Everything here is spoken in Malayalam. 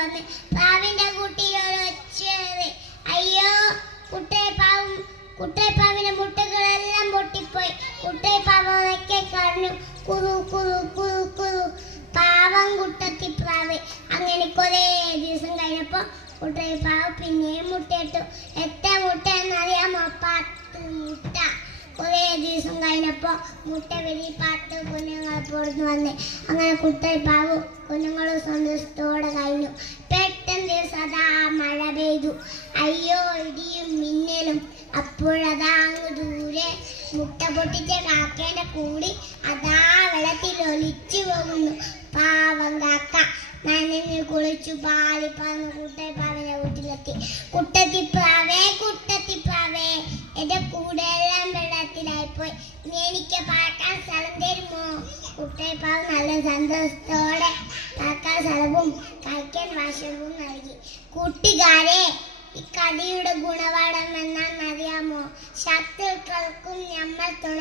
വന്ന് പ്രാവിന്റെ കുട്ടിയൊരൊച്ചേറി. അയ്യോ, കുട്ടേപ്പാവിന്റെ മുട്ടകളെല്ലാം പൊട്ടിപ്പോയി. കുട്ടേപ്പാവ് ഉറക്കെ കരഞ്ഞു, കുറു കുറു കുറു കുറു. പാവം കുട്ടത്തിപ്രാവ്. അങ്ങനെ കുറേ ദിവസം കഴിഞ്ഞപ്പോ കുട്ടേപ്പാവ് പിന്നെയും മുട്ടയിട്ടു. എത്ര മുട്ട എന്നറിയാമോ? 10 മുട്ട. കുറേ ദിവസം കഴിഞ്ഞപ്പോ മുട്ട വിരി 10 കുഞ്ഞുങ്ങൾ പൊടുന്നു വന്ന്. അങ്ങനെ കുട്ടേപ്പാവ് കുഞ്ഞുങ്ങളും സന്തോഷത്തോടെ കഴിഞ്ഞു. പെട്ടെന്ന് സദാ മഴ പെയ്തു. അയ്യോ, ഇടിയും മിന്നലും. അപ്പോഴതാ അങ്ങ് ദൂരെ മുട്ട പൊട്ടിച്ച കാക്കേന്റെ കൂടി അതാ വെള്ളത്തിൽ ഒലിച്ചു പോകുന്നു. പാവം കാക്ക നനഞ്ഞു കുളിച്ചു പാടി പറന്ന് കുട്ടേപ്പാവിന്റെ വീട്ടിലെത്തി. കുട്ടത്തിപ്രാവേ, കുട്ടത്തിപ്രാവേ, എന്റെ കൂടെ എല്ലാം വെള്ളത്തിലായിപ്പോയി. നീ എനിക്ക് പാർക്കാൻ സ്ഥലം തരുമോ? കുട്ടേപ്പാവ് നല്ല സന്തോഷത്തോടെ പാർക്കാൻ സ്ഥലവും കഴിക്കാൻ ഭക്ഷണവും നൽകി. കൂട്ടുകാരെ, ഈ കഥയുടെ ഗുണപാഠം എന്നാണെന്നറിയാമോ? ശത്രുക്കൾക്കും നമ്മൾ തുണ.